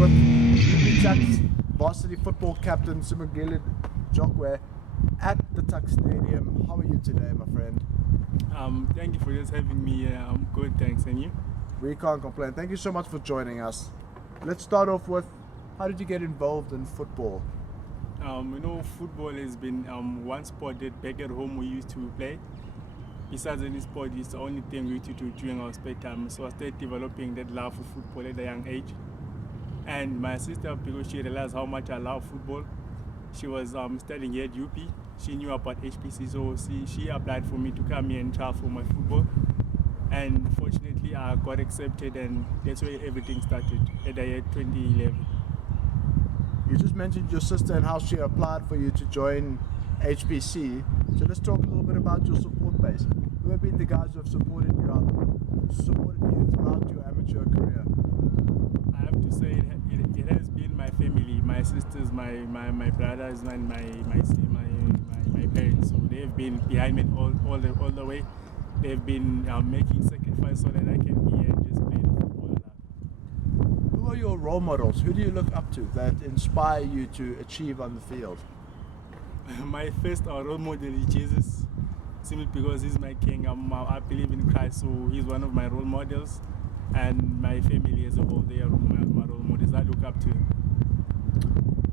with UP-Tuks Varsity Football captain Simbongile Njokwe at the Tuks Stadium. How are you today, my friend? Thank you for just having me here. I'm good, thanks. And you? We can't complain. Thank you so much for joining us. Let's start off with, how did you get involved in football? Football has been one sport that back at home we used to play. Besides any sport, it's the only thing we used to do during our spare time. So I started developing that love for football at a young age. And my sister, because she realized how much I love football, she was studying here at UP. She knew about HPC, so she applied for me to come here and try for my football. And fortunately, I got accepted, and that's where everything started at the year 2011. You just mentioned your sister and how she applied for you to join HPC. So let's talk a little bit about your support base. Who have been the guys who have supported you throughout your amateur career? I have to say it has been my family, my sisters, my brothers, and my parents. So they have been behind me all the way. They've been making sacrifice so that I can be here and just play the football. Who are your role models? Who do you look up to that inspire you to achieve on the field? My first role model is Jesus, simply because he's my king. I believe in Christ, so he's one of my role models. And my family as a whole, they are my role models. I look up to.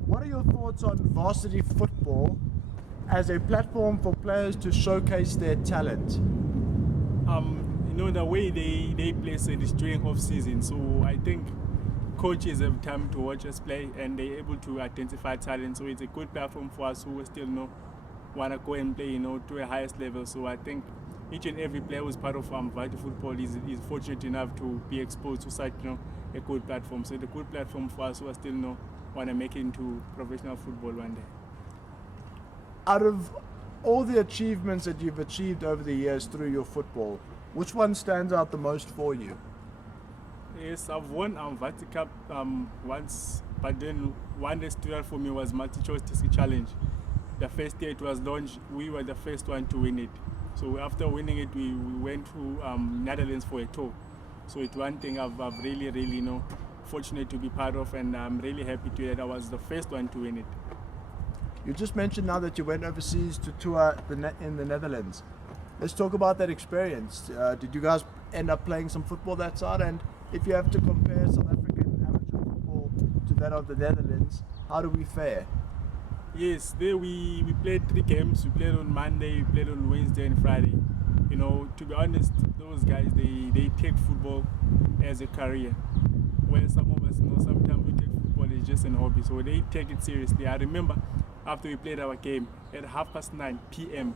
What are your thoughts on varsity football as a platform for players to showcase their talent? The way they play so it's during off season, so I think coaches have time to watch us play and they're able to identify talent. So it's a good platform for us who still want to go and play to a highest level. So I think each and every player who's part of Varsity Football is fortunate enough to be exposed to such a good platform. So it's a good platform for us who are still want to make it into professional football one day. Out of all the achievements that you've achieved over the years through your football, which one stands out the most for you? Yes, I've won Varsity Cup once, but then one that stood out for me was MultiChoice Challenge. The first year it was launched, we were the first one to win it. So after winning it, we went to Netherlands for a tour. So it's one thing I've really fortunate to be part of, and I'm really happy to that I was the first one to win it. You just mentioned now that you went overseas to tour in the Netherlands. Let's talk about that experience. Did you guys end up playing some football that side? And if you have to compare South African amateur football to that of the Netherlands, how do we fare? Yes, there we played 3 games. We played on Monday, we played on Wednesday and Friday. To be honest, those guys, they take football as a career. Where some of us sometimes we take football as just an hobby. So they take it seriously. I remember after we played our game at 9:30 p.m.,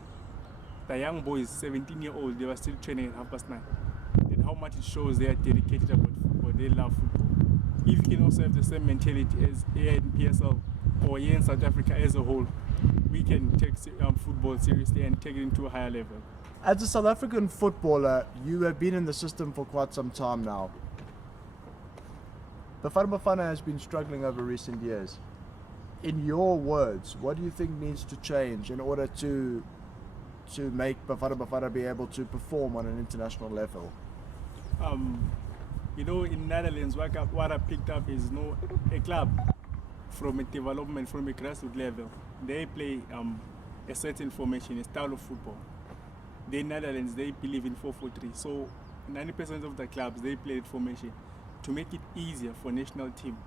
the young boys, 17-year-old, they were still training at 9:30. And how much it shows they are dedicated about football. They love football. If you can also have the same mentality as here in PSL or here in South Africa as a whole, we can take football seriously and take it into a higher level. As a South African footballer, you have been in the system for quite some time now. Bafana Bafana has been struggling over recent years. In your words, what do you think needs to change in order to make Bafana Bafana be able to perform on an international level? In Netherlands, what I picked up is a club from a development, from a grassroots level. They play a certain formation, a style of football. The Netherlands, they believe in 4-4-3. So 90% of the clubs, they play that formation to make it easier for national team,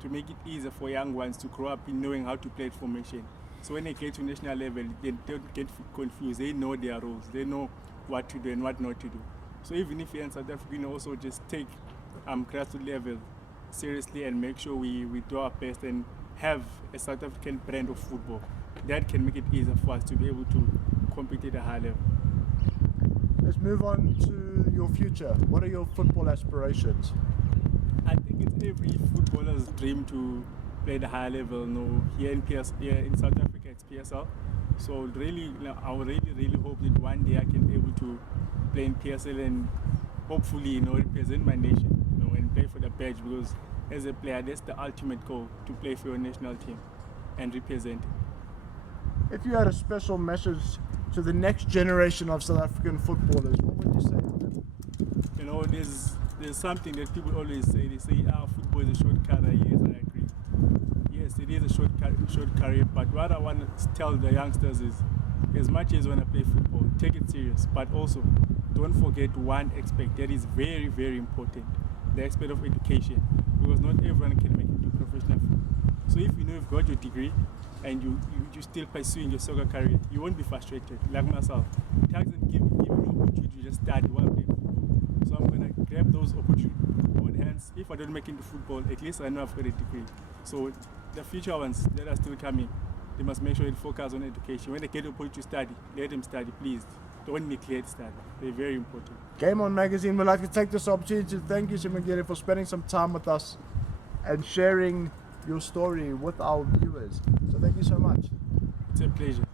to make it easier for young ones to grow up in knowing how to play that formation. So when they get to national level, they don't get confused. They know their roles. They know what to do and what not to do. So even if you're in South Africa, also just take grassroots level seriously and make sure we do our best and have a South African brand of football. That can make it easier for us to be able to compete at a high level. Let's move on to your future. What are your football aspirations? I think it's every footballer's dream to play the high level. Here in South Africa, it's PSL. So really, I really hope that one day I can be able to play in PSL and hopefully, represent my nation, and play for the badge, because as a player, that's the ultimate goal, to play for your national team and represent it. If you had a special message to the next generation of South African footballers, what would you say to them? There's something that people always say. They say, football is a shortcut. Yes, yes, it is a short career, but what I want to tell the youngsters is, as much as you want to play football, take it serious, but also don't forget one aspect that is very, very important, the aspect of education, because not everyone can make it to professional football. So if you know you've got your degree and you're still pursuing your soccer career, you won't be frustrated. Like myself, it hasn't given me an opportunity to just study while playing football. So I'm going to grab those opportunities. Hence, if I don't make it into football, at least I know I've got a degree. So the future ones that are still coming, they must make sure they focus on education. When they get the opportunity to study, let them study, please. Don't neglect study. They're very important. Game On Magazine would like to take this opportunity to thank you, Simbongile, for spending some time with us and sharing your story with our viewers. So thank you so much. It's a pleasure.